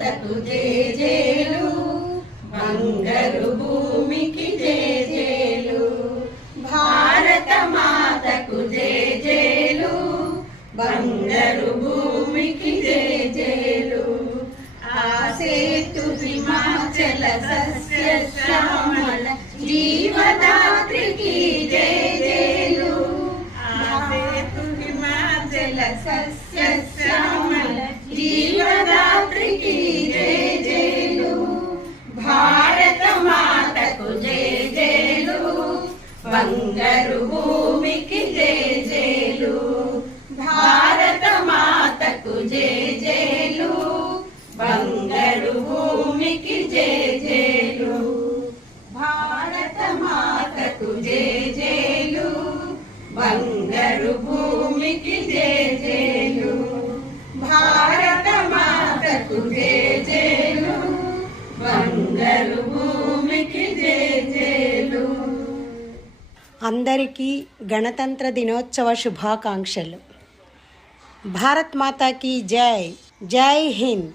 మాతకు జేజేలు, బంగారు భూమికి జేజేలు. భారత మాతకు జేజేలు, బంగారు భూమికి జేజేలు. ఆసేతు హిమాచల సస్య శ్యామల జీవదాత్రికి జేజేలు. ఆసేతు హిమాచల సస్య శ్యామల జీవదాత్రికి జేజేలు. భారత మాతకు జేజేలు, బంగారు భూమికి జేజేలు. భారత మాతకు జేజేలు, బంగారు భూమికి జేజేలు. భారత మాతకు జేజేలు, బంగారు భూమికి జేజేలు. భారత మాతకు జేజేలు, బంగారు భూమికి జేజేలు. అందరికీ గణతంత్ర దినోత్సవ శుభాకాంక్షలు. భారత్ మాతా కీ జై. జై హింద్.